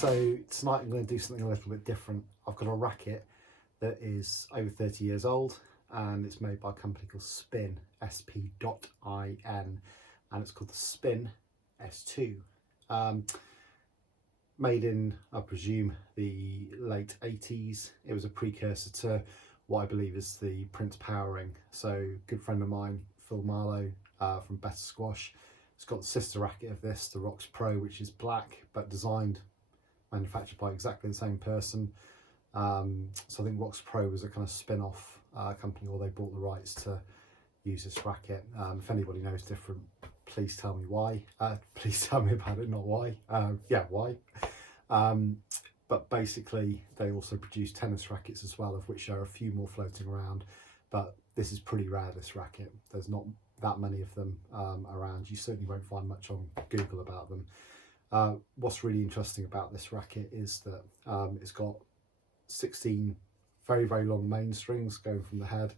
So tonight I'm going to do something a little bit different. I've got a racket that is over 30 years old and it's made by a company called Spin, SP.IN, and it's called the Spin S2. Made in, I presume, the late 80s. It was a precursor to what I believe is the Prince Powering. So a good friend of mine, Phil Marlowe from Better Squash, it's got the sister racket of this, the Rocks Pro, which is black but designed, manufactured by exactly the same person. So I think Rocks Pro was a kind of spin-off company, or they bought the rights to use this racket. If anybody knows different, please tell me why. Please tell me about it, not why. Yeah, why. But basically they also produce tennis rackets as well, of which there are a few more floating around, but this is pretty rare, this racket. There's not that many of them around. You certainly won't find much on Google about them. What's really interesting about this racket is that it's got 16 very, very long main strings going from the head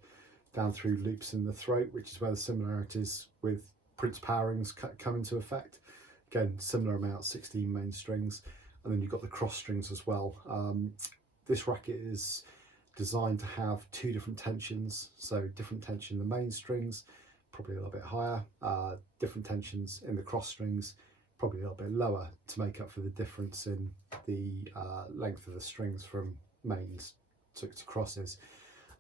down through loops in the throat, which is where the similarities with Prince Powerings come into effect. Again, similar amount, 16 main strings, and then you've got the cross strings as well. This racket is designed to have two different tensions, so different tension in the main strings, probably a little bit higher, different tensions in the cross strings, probably a little bit lower, to make up for the difference in the length of the strings from mains to crosses.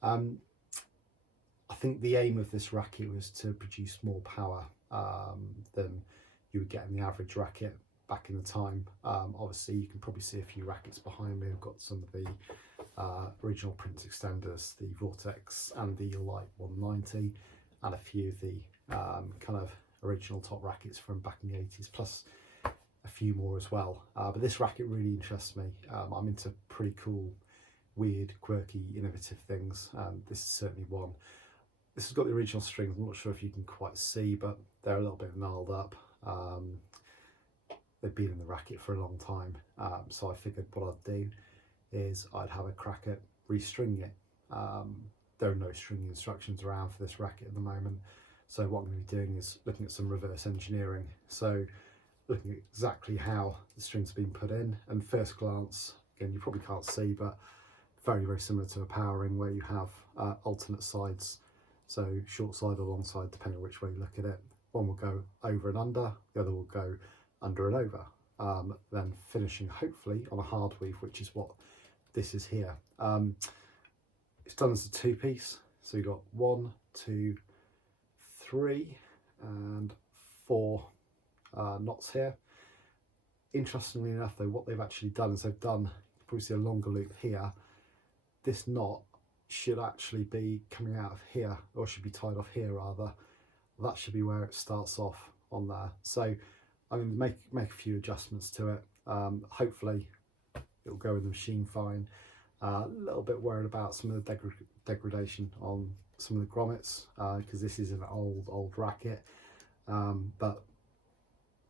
I think the aim of this racket was to produce more power than you would get in the average racket back in the time. Obviously you can probably see a few rackets behind me. I've got some of the original Prince extenders, the Vortex and the Light 190, and a few of the kind of original top rackets from back in the 80s, plus a few more as well. But this racket really interests me. I'm into pretty cool, weird, quirky, innovative things, and this is certainly one. This has got the original strings. I'm not sure if you can quite see, but they're a little bit gnarled up. They've been in the racket for a long time, so I figured what I'd do is I'd have a crack at restringing it. There are no stringing instructions around for this racket at the moment, so what I'm going to be doing is looking at some reverse engineering. So looking at exactly how the strings have been put in, and first glance, again, you probably can't see, but very, very similar to a powering where you have alternate sides, so short side or long side, depending on which way you look at it. One will go over and under, the other will go under and over, then finishing hopefully on a hard weave, which is what this is here. It's done as a two-piece, so you've got 1, 2, 3 and 4 knots here. Interestingly enough though, what they've actually done is they've done, probably see a longer loop here. This knot should actually be coming out of here, or should be tied off here rather. That should be where it starts off on there. So I'm going to make a few adjustments to it. Hopefully it'll go in the machine fine. A little bit worried about some of the degradation on some of the grommets, because this is an old racket, but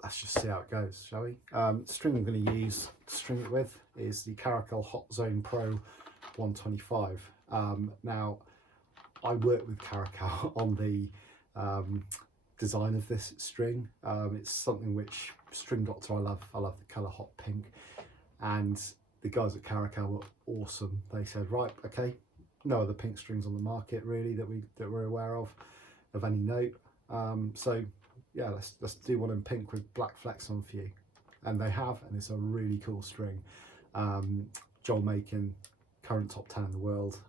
let's just see how it goes, shall we? The string I'm going to use to string it with is the Caracal Hot Zone Pro 125. Now, I worked with Caracal on the design of this string. It's something which, String Doctor, I love the colour hot pink, and the guys at Caracal were awesome. They said, right, okay, no other pink strings on the market really that we're aware of any note. So yeah, let's do one in pink with black flecks on for you. And they have, and it's a really cool string. Joel Makin, current top 10 in the world,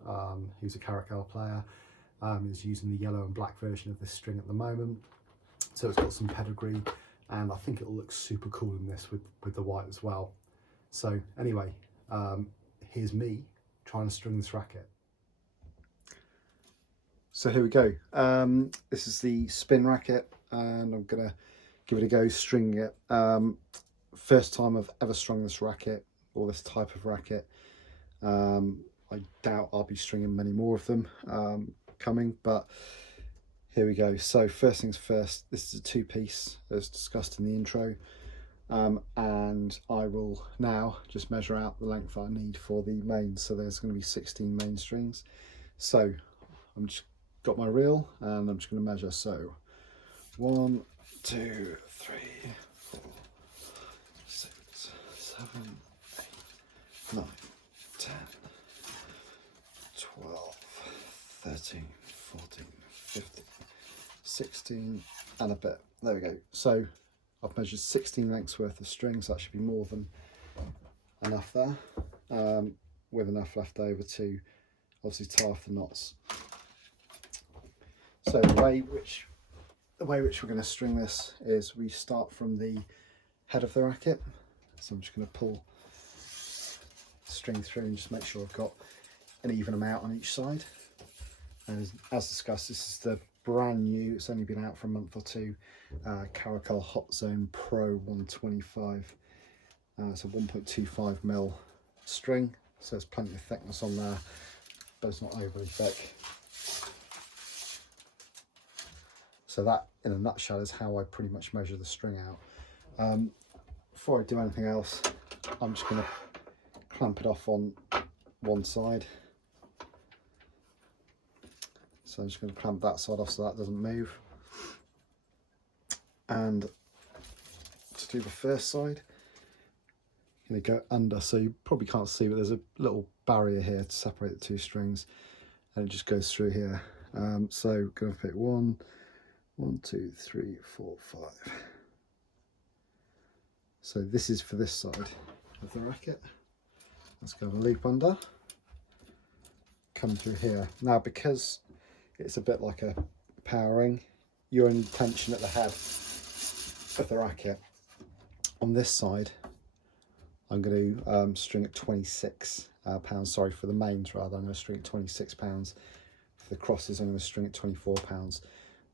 who's a Caracal player, is using the yellow and black version of this string at the moment. So it's got some pedigree, and I think it'll look super cool in this with the white as well. So anyway, here's me trying to string this racket. So here we go. This is the Spin racket, and I'm gonna give it a go stringing it. First time I've ever strung this racket, or this type of racket. I doubt I'll be stringing many more of them coming, but here we go. So first things first, this is a two-piece as discussed in the intro, and I will now just measure out the length I need for the mains. So there's going to be 16 main strings. So I'm just got my reel and I'm just going to measure. So 1, 2, 3, 4, 6, 7, 8, 16 and a bit. There we go. So I've measured 16 lengths worth of string, so that should be more than enough there, with enough left over to obviously tie off the knots. So the way which we're going to string this is we start from the head of the racket. So I'm just going to pull string through and just make sure I've got an even amount on each side. And as discussed, this is the brand new, it's only been out for a month or two, Caracal Hot Zone Pro 125. It's a 1.25mm string, so there's plenty of thickness on there, but it's not overly thick. So that, in a nutshell, is how I pretty much measure the string out. Before I do anything else, I'm just going to clamp it off on one side. So I'm just going to clamp that side off so that doesn't move. And to do the first side, I'm going to go under, so you probably can't see, but there's a little barrier here to separate the two strings, and it just goes through here. So going to pick 1, 2, 3, 4, 5. So this is for this side of the racket. Let's go a loop under, come through here. Now, because it's a bit like a powering, you're in tension at the head of the racket. On this side, I'm going to string at 26 pounds, sorry, for the mains rather, I'm going to string at 26 pounds. For the crosses, I'm going to string at 24 pounds.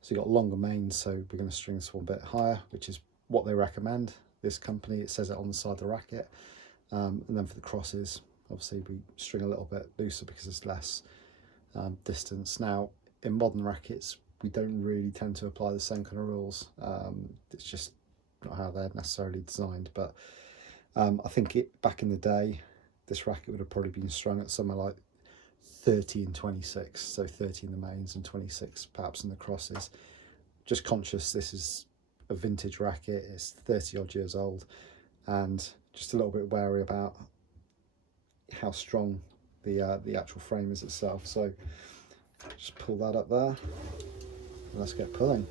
So you've got longer mains, so we're going to string this one a bit higher, which is what they recommend. This company, it says it on the side of the racket. And then for the crosses, obviously we string a little bit looser because there's less distance. Now, in modern rackets, we don't really tend to apply the same kind of rules. It's just not how they're necessarily designed. But I think back in the day, this racket would have probably been strung at somewhere like 30 and 26, so 30 in the mains and 26 perhaps in the crosses. Just conscious this is a vintage racket, it's 30 odd years old, and just a little bit wary about how strong the actual frame is itself. So just pull that up there and let's get pulling.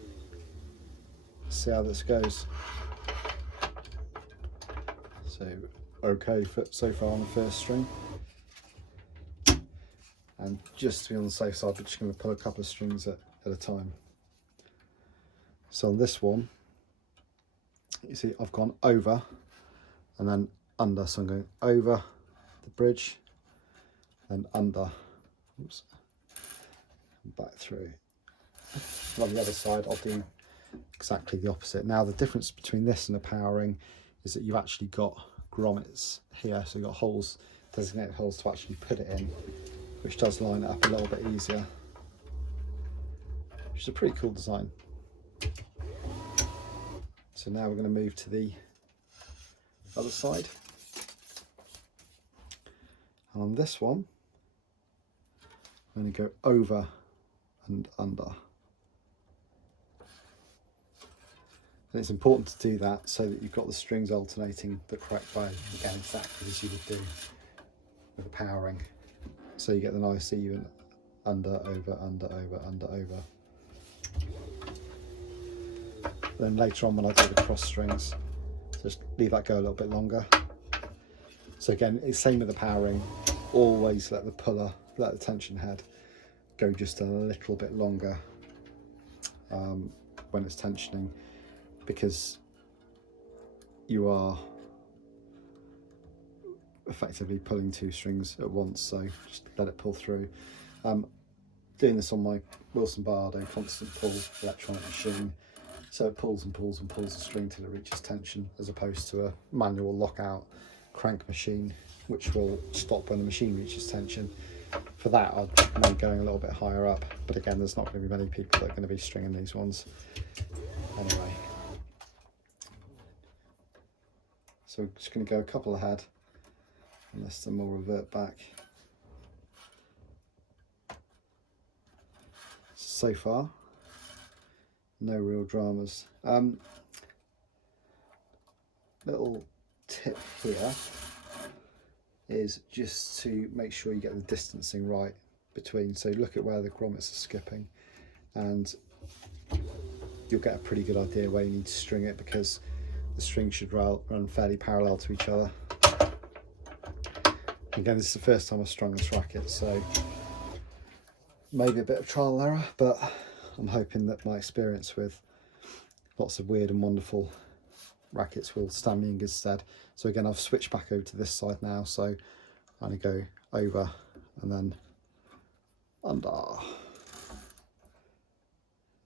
See how this goes. So okay so far on the first string, and just to be on the safe side, we're just going to pull a couple of strings at a time. So on this one, you see I've gone over and then under, so I'm going over the bridge, then under, oops, and back through. And on the other side I'll do exactly the opposite. Now the difference between this and a powering is that you've actually got grommets here, so you've got holes, designated holes to actually put it in, which does line it up a little bit easier, which is a pretty cool design. So now we're going to move to the other side, and on this one I'm going to go over and under. And it's important to do that so that you've got the strings alternating the correct way, again exactly as you would do with the powering. So you get the nice even under, over, under, over, under, over. Then later on when I do the cross strings, just leave that go a little bit longer. So again, it's same with the powering, always let the puller, let the tension head go just a little bit longer when it's tensioning, because you are effectively pulling two strings at once, so just let it pull through. Doing this on my Wilson Bardo constant pull electronic machine, so it pulls and pulls and pulls the string till it reaches tension, as opposed to a manual lockout crank machine which will stop when the machine reaches tension. For that I'd recommend going a little bit higher up, but again there's not going to be many people that are going to be stringing these ones anyway. So we're just going to go a couple ahead, unless then we'll revert back. So far, no real dramas. Little tip here is just to make sure you get the distancing right between, so look at where the grommets are skipping, and you'll get a pretty good idea where you need to string it, because the strings should run fairly parallel to each other. Again, this is the first time I've strung this racket, so maybe a bit of trial and error, but I'm hoping that my experience with lots of weird and wonderful rackets will stand me in good stead. So again, I've switched back over to this side now, so I'm going to go over and then under.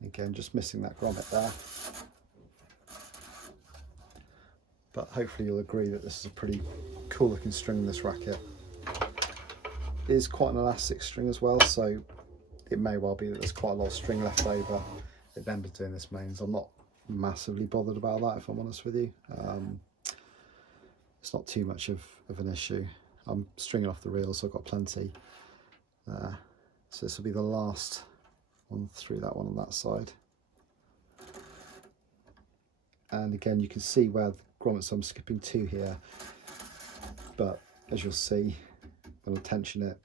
Again, just missing that grommet there, but hopefully you'll agree that this is a pretty cool looking string in this racket. It is quite an elastic string as well, so it may well be that there's quite a lot of string left over at the end of doing this mains. I'm not massively bothered about that, if I'm honest with you. It's not too much of an issue. I'm stringing off the reel, so I've got plenty there. So this will be the last one through that one on that side. And again, you can see where the grommets, I'm skipping 2 here, but as you'll see, when I tension it,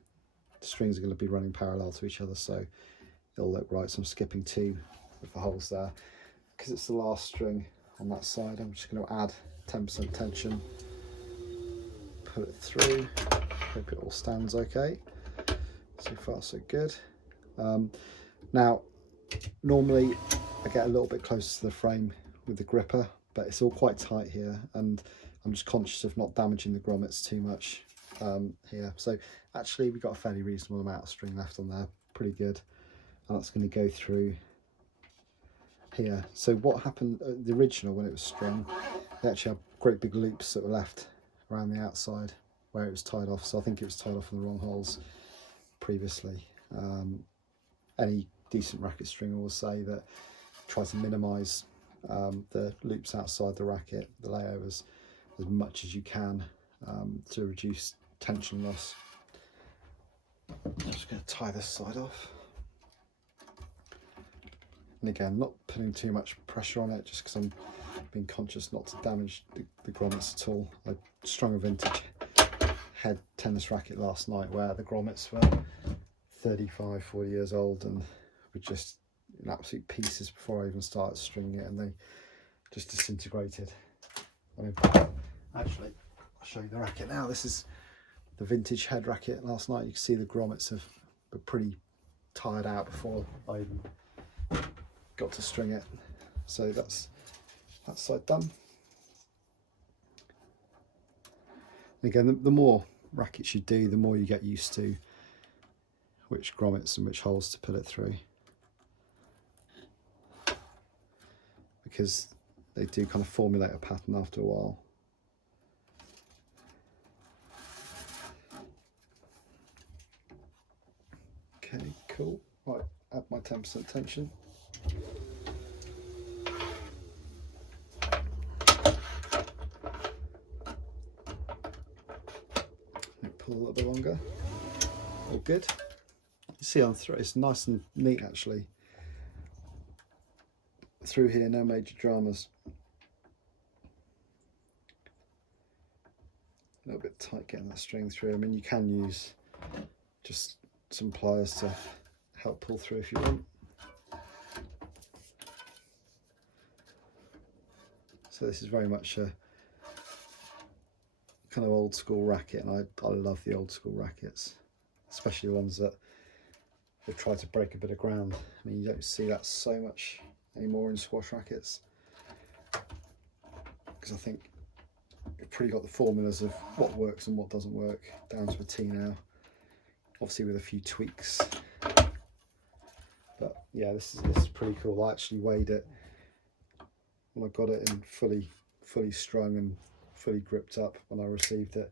the strings are going to be running parallel to each other, so it'll look right. So I'm skipping 2 with the holes there. Because it's the last string on that side, I'm just going to add 10% tension, pull it through, hope it all stands okay. So far so good. Now, normally I get a little bit closer to the frame with the gripper, but it's all quite tight here, and I'm just conscious of not damaging the grommets too much here. So actually we've got a fairly reasonable amount of string left on there, pretty good, and that's going to go through here. So what happened, the original, when it was strung, they actually had great big loops that were left around the outside where it was tied off, so I think it was tied off in the wrong holes previously. Any decent racket stringer will say that try to minimise the loops outside the racket, the layovers, as much as you can to reduce tension loss. I'm just going to tie this side off. And again, not putting too much pressure on it, just because I'm being conscious not to damage the grommets at all. I strung a vintage head tennis racket last night where the grommets were 35, 40 years old and were just in absolute pieces before I even started stringing it, and they just disintegrated. I mean, actually, I'll show you the racket now. This is the vintage head racket last night. You can see the grommets were pretty tired out before I even got to string it. So that's that side done. And again, the more rackets you do, the more you get used to which grommets and which holes to put it through, because they do kind of formulate a pattern after a while. Okay, cool. Right, add my 10% tension. Pull a little bit longer. All good. You see on through, it's nice and neat actually. Through here, no major dramas. A little bit tight getting that string through. I mean, you can use just some pliers to help pull through if you want. So this is very much a kind of old school racket, and I love the old school rackets, especially ones that have tried to break a bit of ground. I mean, you don't see that so much anymore in squash rackets, because I think you've pretty got the formulas of what works and what doesn't work down to a T now, obviously with a few tweaks. But yeah, this is pretty cool. I actually weighed it when I got it in fully strung and fully gripped up. When I received it, it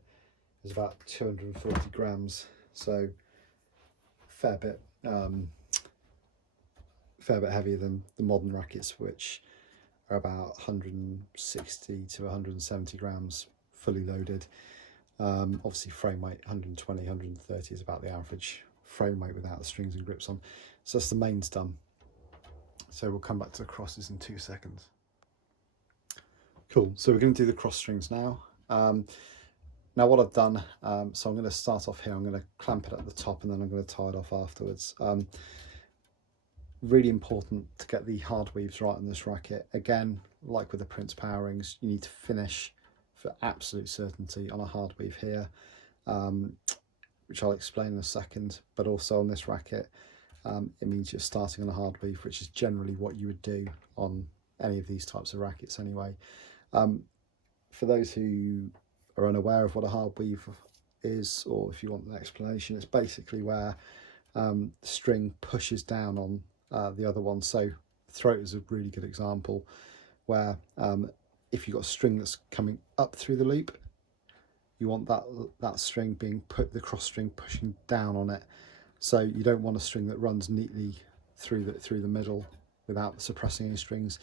was about 240 grams, so fair bit heavier than the modern rackets, which are about 160 to 170 grams fully loaded. Obviously frame weight 120, 130 is about the average frame weight without the strings and grips on. So that's the mains done. So we'll come back to the crosses in 2 seconds. Cool, so we're going to do the cross strings now. Now what I've done, so I'm going to start off here, I'm going to clamp it at the top and then I'm going to tie it off afterwards. Really important to get the hard weaves right on this racket. Again, like with the Prince Powerings, you need to finish for absolute certainty on a hard weave here, which I'll explain in a second. But also on this racket, it means you're starting on a hard weave, which is generally what you would do on any of these types of rackets anyway. For those who are unaware of what a hard weave is, or if you want an explanation, it's basically where the string pushes down on the other one. So throat is a really good example, where if you've got a string that's coming up through the loop, you want that string being the cross string pushing down on it. So you don't want a string that runs neatly through the middle without suppressing any strings.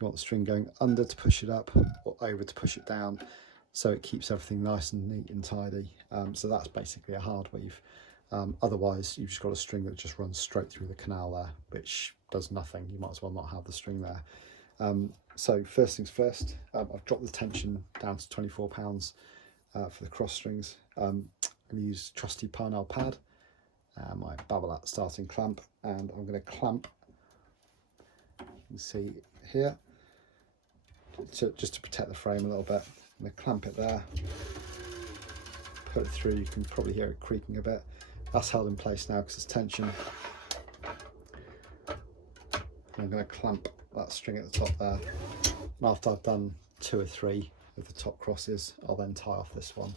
You want the string going under to push it up, or over to push it down, so it keeps everything nice and neat and tidy. So that's basically a hard weave. Otherwise, you've just got a string that just runs straight through the canal there, which does nothing. You might as well not have the string there. So first things first, I've dropped the tension down to 24 pounds for the cross strings. I'm going to use trusty Parnell pad, my Babolat starting clamp, and I'm going to clamp, you can see here, just to protect the frame a little bit. I'm going to clamp it there, put it through. You can probably hear it creaking a bit. That's held in place now because it's tension. And I'm going to clamp that string at the top there. And after I've done 2 or 3 of the top crosses, I'll then tie off this one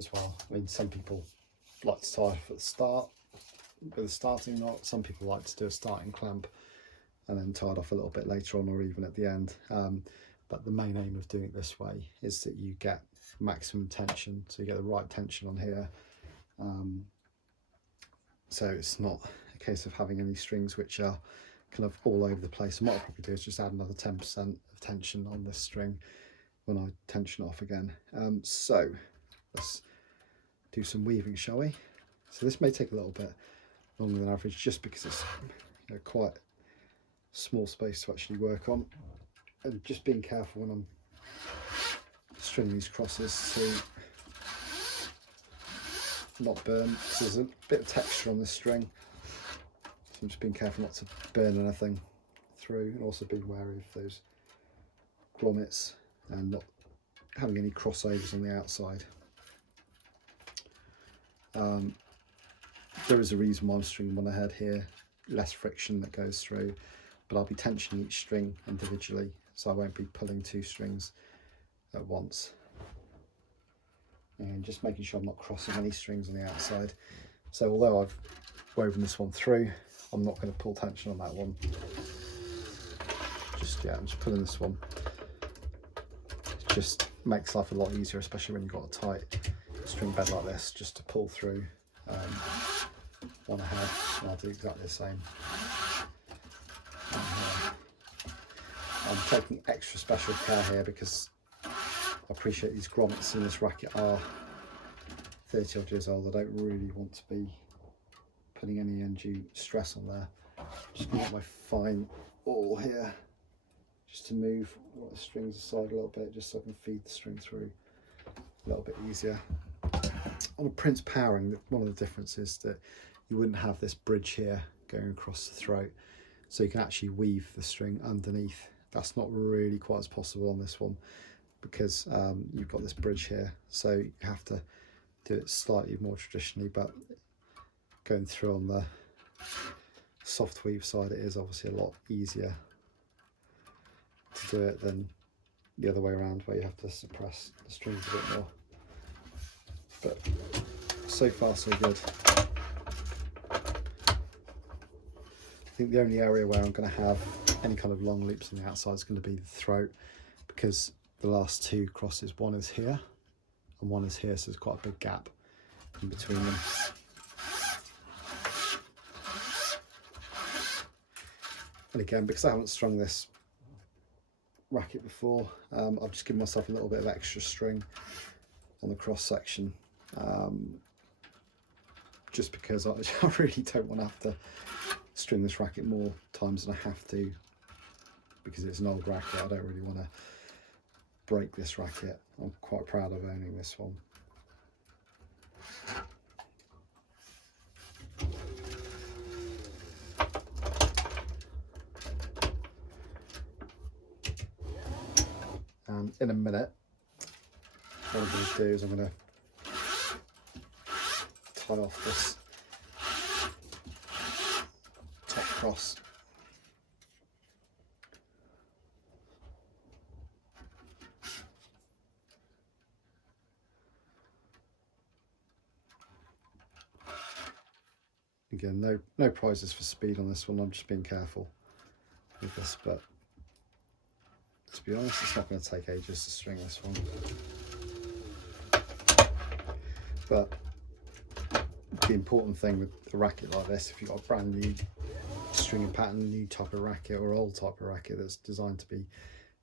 as well. I mean, some people like to tie off at the start with a starting knot. Some people like to do a starting clamp and then tie it off a little bit later on, or even at the end. But the main aim of doing it this way is that you get maximum tension, so you get the right tension on here. So it's not a case of having any strings which are kind of all over the place. And what I'll probably do is just add another 10% of tension on this string when I tension off again. So let's do some weaving, shall we? So this may take a little bit longer than average, just because it's quite small space to actually work on, and just being careful when I'm stringing these crosses to not burn. So there's a bit of texture on this string, so I'm just being careful not to burn anything through, and also being wary of those grommets and not having any crossovers on the outside. There is a reason why I'm stringing one ahead here, less friction that goes through, but I'll be tensioning each string individually, so I won't be pulling 2 strings at once. And just making sure I'm not crossing any strings on the outside. So although I've woven this one through, I'm not going to pull tension on that one just yet. I'm just pulling this one. It just makes life a lot easier, especially when you've got a tight string bed like this, just to pull through one ahead, and I'll do exactly the same. I'm taking extra special care here because I appreciate these grommets in this racket are 30 odd years old. I don't really want to be putting any undue stress on there. Just going to get my fine awl here just to move the strings aside a little bit, just so I can feed the string through a little bit easier. On a Prince Powering, one of the differences is that you wouldn't have this bridge here going across the throat, so you can actually weave the string underneath. That's not really quite as possible on this one because you've got this bridge here, so you have to do it slightly more traditionally, but going through on the soft weave side, it is obviously a lot easier to do it than the other way around, where you have to suppress the strings a bit more. But so far so good. I think the only area where I'm going to have any kind of long loops on the outside is going to be the throat, because the last 2 crosses, one is here and one is here, so there's quite a big gap in between them. And again, because I haven't strung this racket before, I've just given myself a little bit of extra string on the cross section, just because I really don't want to have to string this racket more times than I have to, because it's an old racket. I don't really want to break this racket. I'm quite proud of owning this one. And in a minute, what I'm going to do is I'm going to tie off this top cross. Again, no prizes for speed on this one. I'm just being careful with this, but to be honest, it's not going to take ages to string this one. But the important thing with a racket like this, if you've got a brand new stringing pattern, new type of racket or old type of racket that's designed to be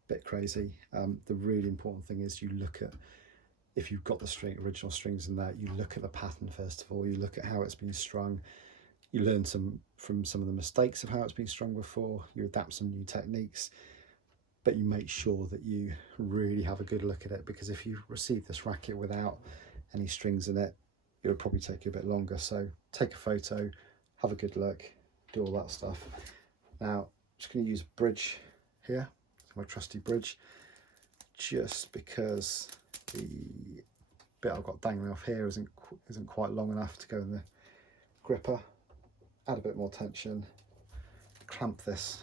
a bit crazy, the really important thing is you look at, if you've got the original strings in there, you look at the pattern first of all, you look at how it's been strung, you learn from some of the mistakes of how it's been strung before, you adapt some new techniques, but you make sure that you really have a good look at it, because if you receive this racket without any strings in it, it'll probably take you a bit longer. So take a photo, have a good look, do all that stuff. Now, I'm just going to use a bridge here, my trusty bridge, just because the bit I've got dangling off here isn't quite long enough to go in the gripper. Add a bit more tension, clamp this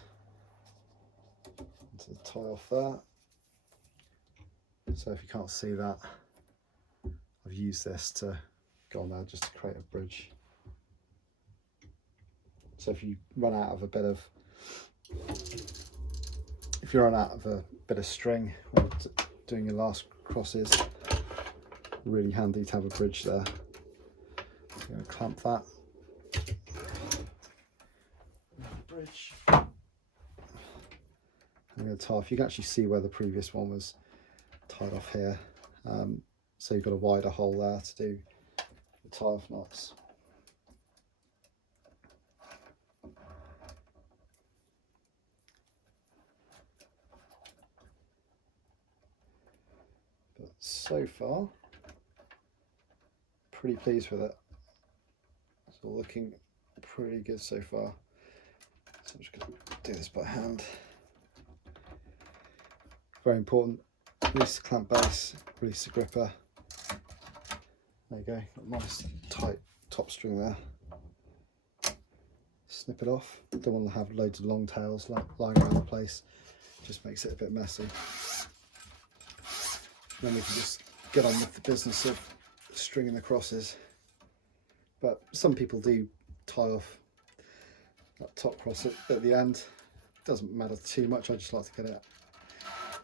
into the tie off there. So if you can't see that, I've used this to go on there just to create a bridge. So if you run out of a bit of, string when doing your last crosses, really handy to have a bridge there. I'm going to clamp that. Bridge. I'm going to tie off. You can actually see where the previous one was tied off here. So you've got a wider hole there to do the tie off knots. But so far, pretty pleased with it. It's all looking pretty good so far. So I'm just going to do this by hand. Very important. Release the clamp base, release the gripper. There you go, got a nice tight top string there. Snip it off. Don't want to have loads of long tails lying around the place. Just makes it a bit messy. Then we can just get on with the business of stringing the crosses. But some people do tie off that top cross at the end. Doesn't matter too much. I just like to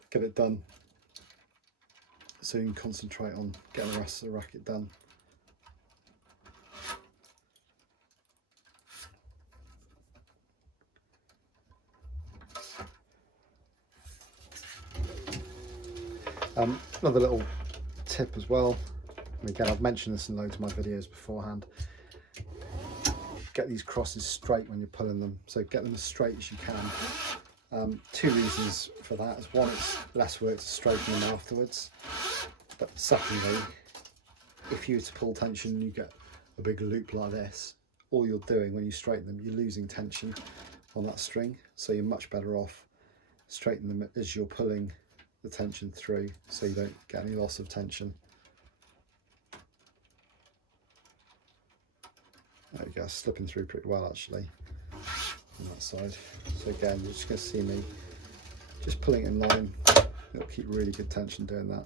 get it done, so you can concentrate on getting the rest of the racket done. Another little tip as well, and again I've mentioned this in loads of my videos beforehand, get these crosses straight when you're pulling them, so get them as straight as you can. Two reasons for that is, one, it's less work to straighten them afterwards, but secondly, if you were to pull tension and you get a big loop like this, all you're doing when you straighten them, you're losing tension on that string, so you're much better off straightening them as you're pulling the tension through, so you don't get any loss of tension. There we go, slipping through pretty well actually on that side. So again, you're just going to see me just pulling it in line. It'll keep really good tension doing that.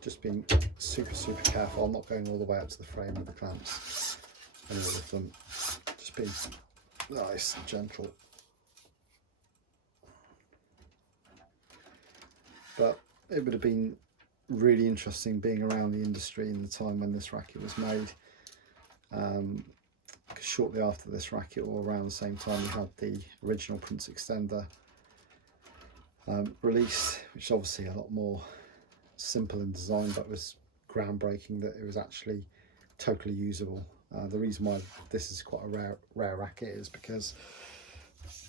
Just being super careful. I'm not going all the way up to the frame with the clamps and all of them. Just being nice and gentle. But it would have been really interesting being around the industry in the time when this racket was made. Because shortly after this racket, or around the same time, we had the original Prince Extender released, which is obviously a lot more simple in design, but was groundbreaking that it was actually totally usable. The reason why this is quite a rare racket is because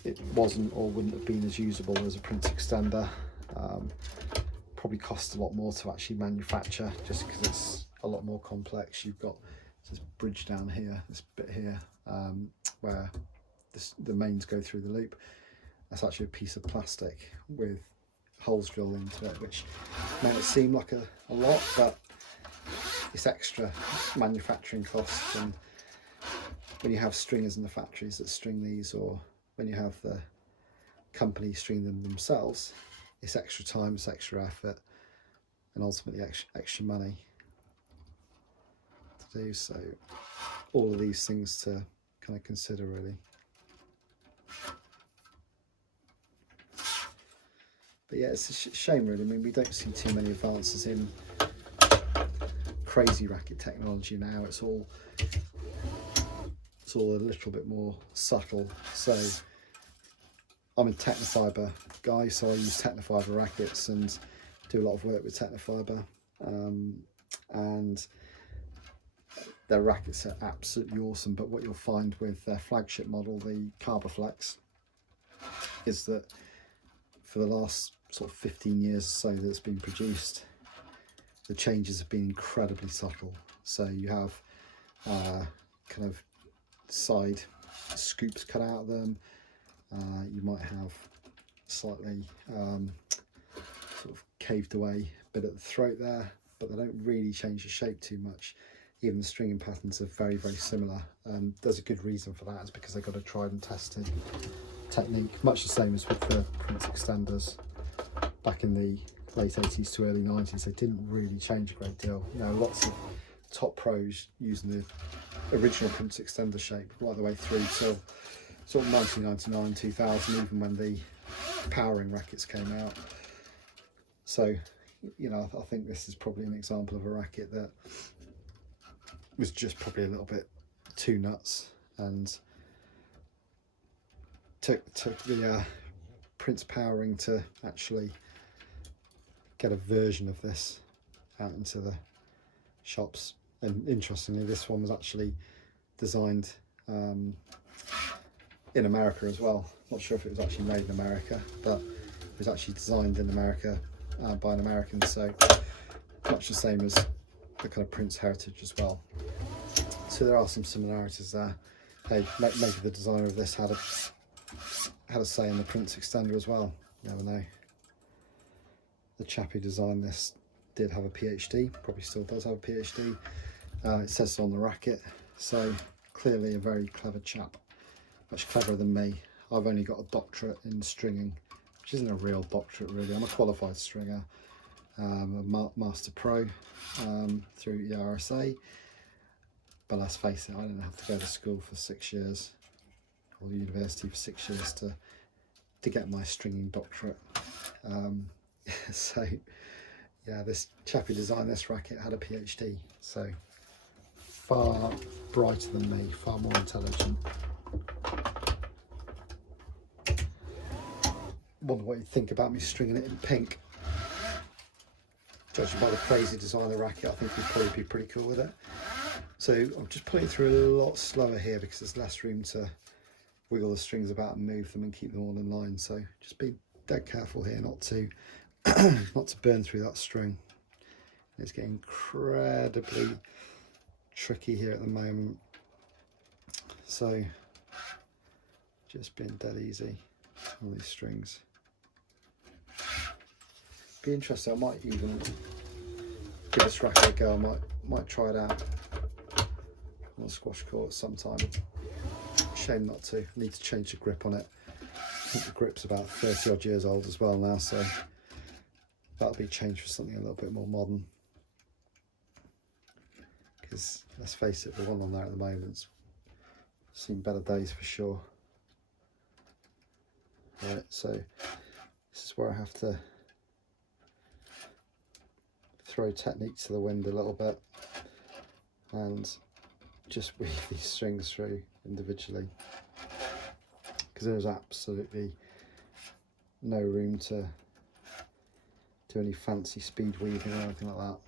it wasn't or wouldn't have been as usable as a Prince Extender. Probably costs a lot more to actually manufacture, just because it's a lot more complex. You've got this bridge down here, this bit here, where the mains go through the loop. That's actually a piece of plastic with holes drilled into it, which may not seem like a lot, but it's extra manufacturing costs. And when you have stringers in the factories that string these, or when you have the company string them themselves, it's extra time, it's extra effort, and ultimately extra money to do. So all of these things to kind of consider, really. But yeah, it's a shame, really. I mean, we don't see too many advances in crazy racket technology now. It's all a little bit more subtle. So I'm a Technofiber guy, so I use Technofiber rackets and do a lot of work with Technofiber, and their rackets are absolutely awesome. But what you'll find with their flagship model, the Carboflex, is that for the last sort of 15 years or so that it's been produced, the changes have been incredibly subtle. So you have kind of side scoops cut out of them. You might have slightly sort of caved away bit at the throat there, but they don't really change the shape too much. Even the stringing patterns are very, very similar. There's a good reason for that. It's because they've got a tried and tested technique, much the same as with the Prince extenders back in the late 80s to early 90s. They didn't really change a great deal. You know, lots of top pros using the original Prince extender shape right the way through till sort of 1999, 2000, even when the powering rackets came out. So, you know, I think this is probably an example of a racket that was just probably a little bit too nuts, and took the Prince powering to actually get a version of this out into the shops. And interestingly, this one was actually designed in America as well. Not sure if it was actually made in America, but it was actually designed in America by an American, so much the same as the kind of Prince heritage as well. So there are some similarities there. Hey, maybe the designer of this had a say in the Prince extender as well. You never know. The chap who designed this did have a PhD, probably still does have a PhD. It says so on the racket, so clearly a very clever chap, much cleverer than me. I've only got a doctorate in stringing, which isn't a real doctorate really. I'm a qualified stringer, a Master Pro through the RSA, but let's face it, I didn't have to go to school for 6 years, or university for 6 years to get my stringing doctorate. So yeah, this chap who designed this racket had a PhD, so far brighter than me, far more intelligent. Wonder what you'd think about me stringing it in pink. Judging by the crazy design of the racket, I think you'd probably be pretty cool with it. So I'm just putting it through a lot slower here because there's less room to wiggle the strings about and move them and keep them all in line. So just be dead careful here not to not to burn through that string. It's getting incredibly tricky here at the moment. So just being dead easy on these strings. Be interesting. I might even give this racket a go. I might try it out on a squash court sometime. Shame not to. I need to change the grip on it. I think the grip's about 30 odd years old as well now, so that'll be changed for something a little bit more modern. Because let's face it, the one on there at the moment's seen better days for sure. Right, so this is where I have to throw technique to the wind a little bit and just weave these strings through individually, because there's absolutely no room to do any fancy speed weaving or anything like that.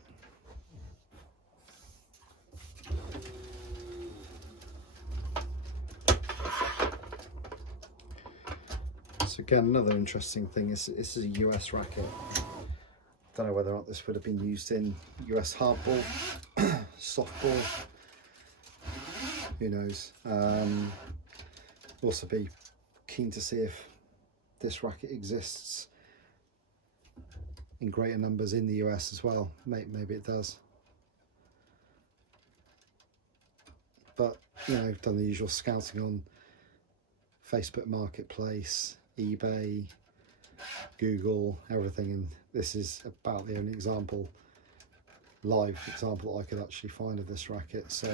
So again, another interesting thing is this is a US racket. Don't know whether or not this would have been used in US hardball, softball, who knows. Also be keen to see if this racket exists in greater numbers in the US as well. Maybe it does. But, you know, I've done the usual scouting on Facebook Marketplace, eBay, Google, everything, and this is about the only example, live example I could actually find of this racket. So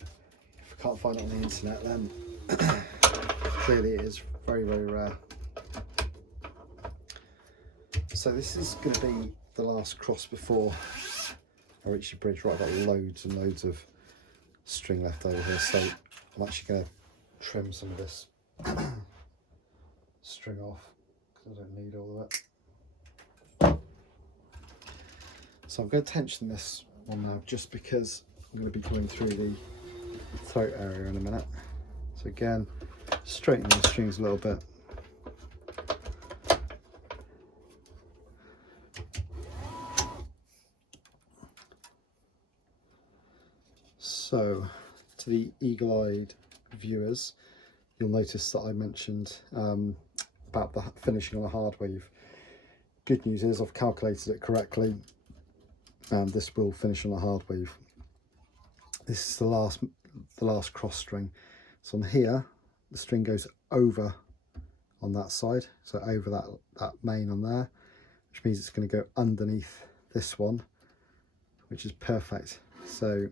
if I can't find it on the internet, then clearly it is very, very rare. So this is going to be the last cross before I reach the bridge. Right, I've got loads and loads of string left over here, so I'm actually going to trim some of this string off because I don't need all of it. So I'm going to tension this one now, just because I'm going to be going through the throat area in a minute. So again, straighten the strings a little bit. So to the eagle-eyed viewers, you'll notice that I mentioned about the finishing on a hard weave. Good news is I've calculated it correctly, and this will finish on a hard weave. This is the last cross string. So on here, the string goes over on that side, so over that main on there, which means it's going to go underneath this one, which is perfect. So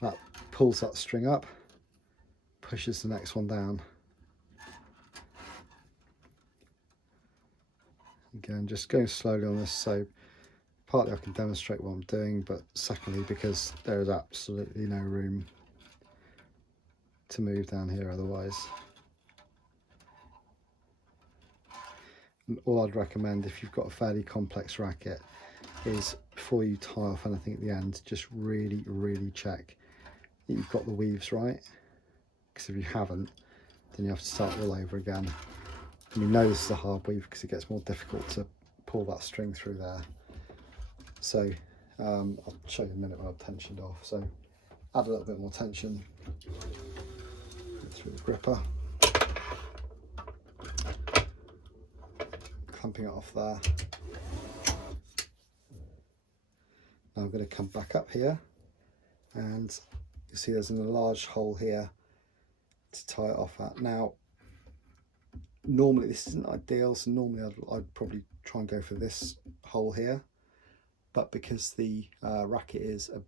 that pulls that string up, pushes the next one down. Again, just going slowly on this, so partly I can demonstrate what I'm doing, but secondly because there is absolutely no room to move down here otherwise. And all I'd recommend, if you've got a fairly complex racket, is before you tie off anything at the end, just really check that you've got the weaves right, because if you haven't, then you have to start all over again. And you know this is a hard weave because it gets more difficult to pull that string through there. So I'll show you in a minute when I've tensioned off. So add a little bit more tension through the gripper, clamping it off there. Now I'm going to come back up here, and you see there's an enlarged hole here to tie it off at. Now normally this isn't ideal, so normally I'd probably try and go for this hole here, but because the racket is a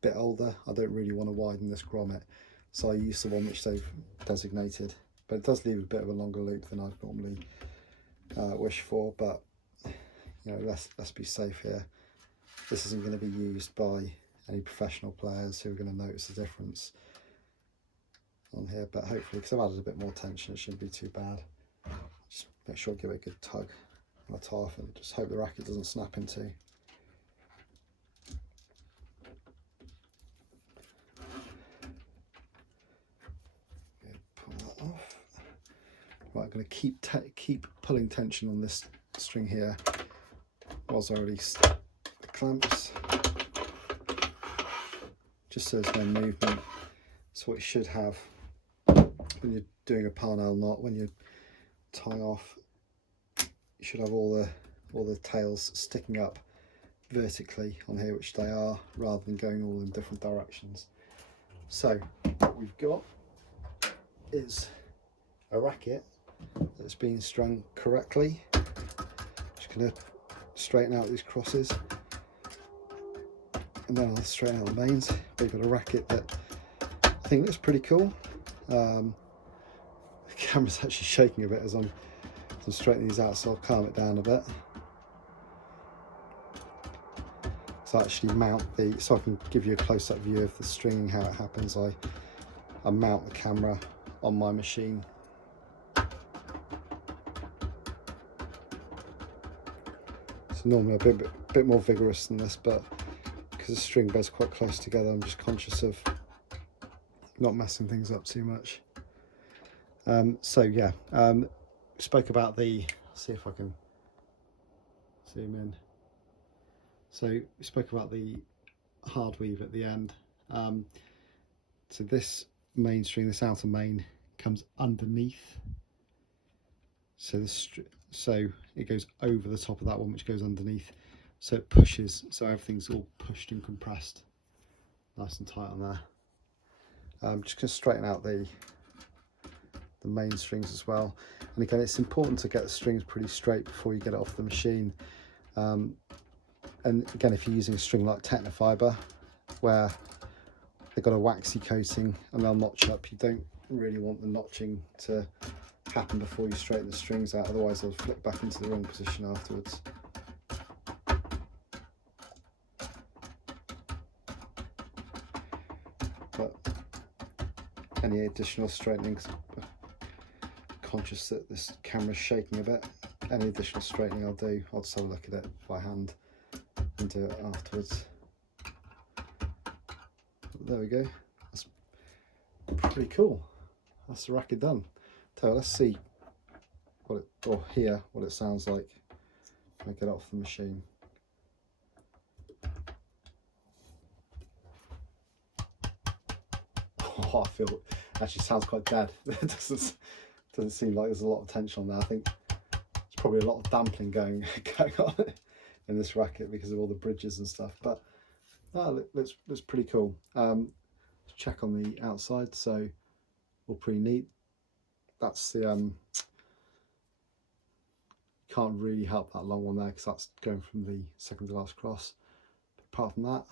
bit older, I don't really want to widen this grommet, so I use the one which they've designated, but it does leave a bit of a longer loop than I'd normally wish for. But you know, let's be safe here. This isn't going to be used by any professional players who are going to notice the difference on here, but hopefully, because I've added a bit more tension, it shouldn't be too bad. Just make sure I give it a good tug on the tie off, and just hope the racket doesn't snap in two. Pull that off. Right, I'm going to keep pulling tension on this string here whilst I release the clamps, just so there's no movement. So what you should have when you're doing a parnell knot, when you're tying off, you should have all the tails sticking up vertically on here, which they are, rather than going all in different directions. So what we've got is a racket that's been strung correctly. Just going to straighten out these crosses, and then I'll straighten out the mains. We've got a racket that I think looks pretty cool. The camera's actually shaking a bit as I'm straightening these out, so I'll calm it down a bit. So I actually mount so I can give you a close-up view of the stringing, how it happens. I mount the camera on my machine. So normally a bit more vigorous than this, but because the string bed's quite close together, I'm just conscious of not messing things up too much. So yeah, spoke about the, see if I can zoom in. So we spoke about the hard weave at the end. So this main string, this outer main, comes underneath So so it goes over the top of that one, which goes underneath. So it pushes, so everything's all pushed and compressed, nice and tight on there. Just going to straighten out the main strings as well. And again, it's important to get the strings pretty straight before you get it off the machine. And again, if you're using a string like Technofiber, where they've got a waxy coating and they'll notch up, you don't really want the notching to happen before you straighten the strings out, otherwise they'll flip back into the wrong position afterwards. But any additional straightening, I'm conscious that this camera's shaking a bit, any additional straightening I'll do, I'll just have a look at it by hand and do it afterwards. There we go, that's pretty cool. That's the racket done. So let's see what it, or hear what it sounds like when I get it off the machine. Oh, I feel it actually sounds quite dead. It doesn't seem like there's a lot of tension on there. I think there's probably a lot of damping going on in this racket because of all the bridges and stuff. But looks pretty cool. Let's check on the outside. So all pretty neat. That's the can't really help that long one there because that's going from the second to last cross. But apart from that,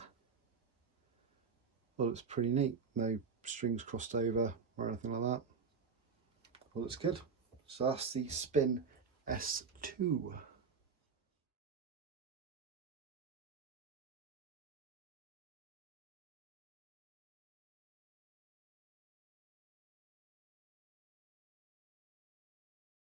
well, it's pretty neat. No strings crossed over or anything like that. Well, it's good. So that's the Spin S2.